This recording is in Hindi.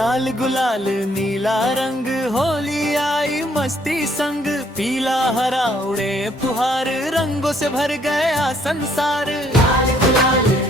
लाल गुलाल नीला रंग, होली आई मस्ती संग, पीला हरा उड़े फुहार, रंगों से भर गया संसार। लाल गुलाल